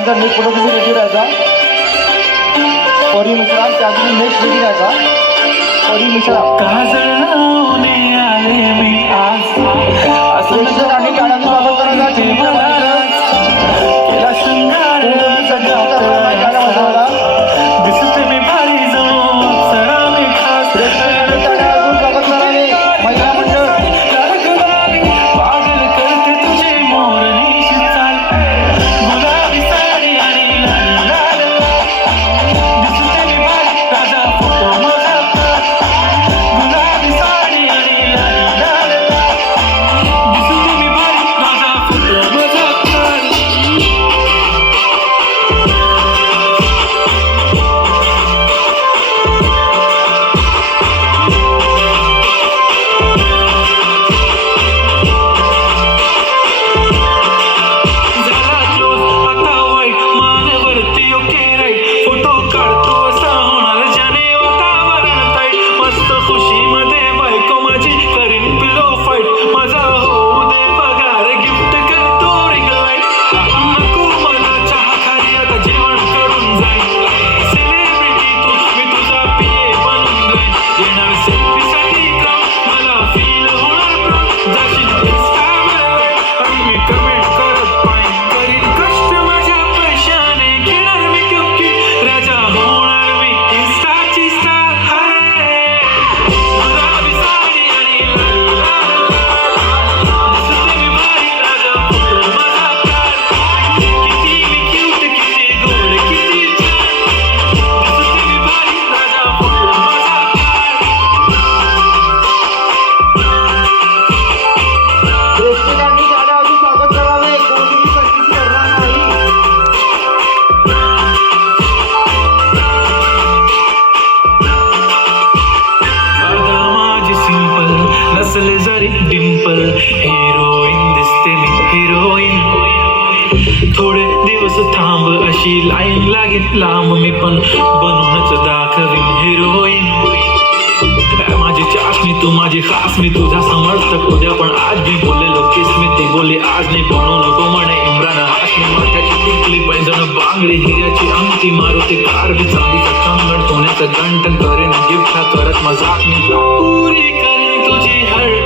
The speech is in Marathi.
त्यानंतर नेक्स्ट फोटो तुम्ही रेडी राहायचा. परी मिश्रा त्या तुम्ही नेक्स्ट रेडी राहायचा. परी मिश्रा प्रेक्षक आणि टाळ्यांनी स्वागत करायचा. डिंपल हिरोईन दिसते मी हिरोईन. थोडे दिवस थांब अशी लाईन लागेल लांब मी पण बनूनच दाखवीन हिरोईन. माझी चाशनी तू माझी खास मी तुझा समर्थक उद्या पण आज मी बोललेलो किस मी ती बोलली आज नाही बनवू नको म्हणे इम्रान हाशमी. माथ्याची टिकली पैंजण बांगडी हिऱ्याची अंगठी मारुती कार बी चांदीचा कंगण सोन्याचं गंटन करेन गिफ्ट करत मजाक मी पुरी करेन तुझी हर